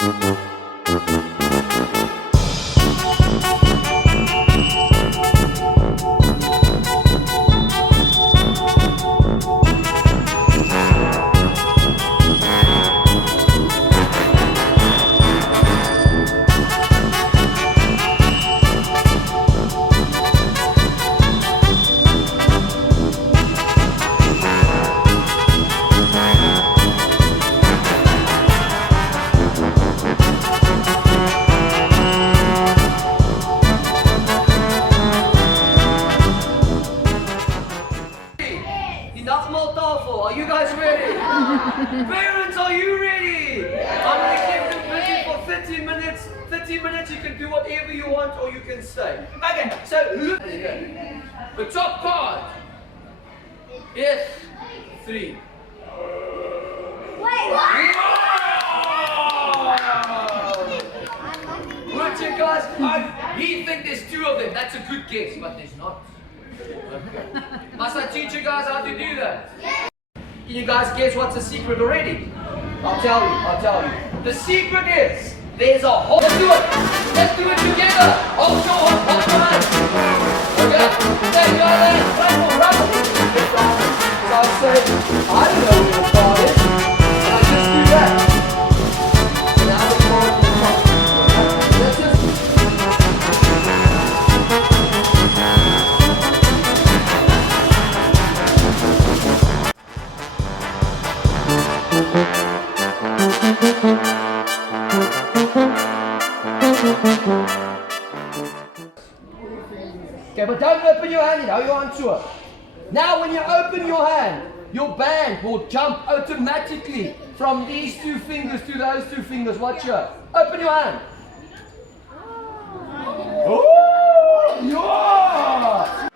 Are you guys ready? Parents, are you ready? I'm going to keep them busy for 13 minutes. 13 minutes, you can do whatever you want or you can stay. Okay, so the top card is 3. Wait, what? Good, you guys. We think there's 2 of them. That's a good guess, but there's not. Must I teach you guys how to do that? Can you guys guess what's the secret already? I'll tell you. The secret is, there's a hole. Let's do it together. Hold your hands. Okay? There you go, then. Play more rubber. So I say, I don't know where the card is. And I just do that. Now the card is not. Let's just... Okay, but don't open your hand, hold your hand to it. Now when you open your hand, your band will jump automatically from these 2 fingers to those 2 fingers. Watch here. Open your hand. Oh, yeah!